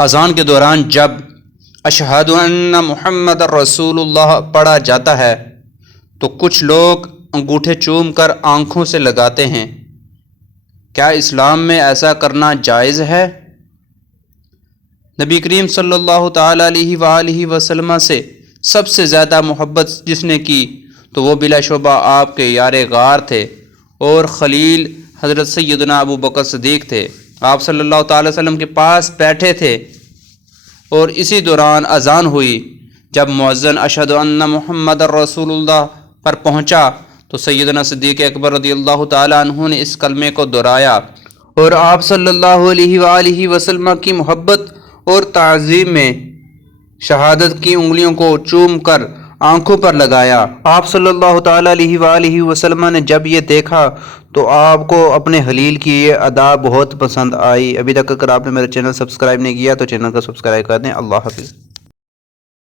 اذان کے دوران جب اشہد ان محمد رسول اللہ پڑھا جاتا ہے تو کچھ لوگ انگوٹھے چوم کر آنکھوں سے لگاتے ہیں۔ کیا اسلام میں ایسا کرنا جائز ہے؟ نبی کریم صلی اللہ تعالیٰ علیہ وآلہ وسلم سے سب سے زیادہ محبت جس نے کی تو وہ بلا شبہ آپ کے یار غار تھے اور خلیل حضرت سیدنا ابو بکر صدیق تھے۔ آپ صلی اللہ تعالیٰ وسلم کے پاس بیٹھے تھے اور اسی دوران اذان ہوئی۔ جب مؤذن اشہد ان محمد رسول اللہ پر پہنچا تو سیدنا صدیق اکبر رضی اللہ تعالیٰ عنہ نے اس کلمے کو دہرایا اور آپ صلی اللہ علیہ وآلہ وسلم کی محبت اور تعظیم میں شہادت کی انگلیوں کو چوم کر آنکھوں پر لگایا۔ آپ صلی اللہ تعالیٰ علیہ وآلہ وسلم نے جب یہ دیکھا تو آپ کو اپنے خلیل کی یہ ادا بہت پسند آئی۔ ابھی تک اگر آپ نے میرا چینل سبسکرائب نہیں کیا تو چینل کو سبسکرائب کر دیں۔ اللہ حافظ۔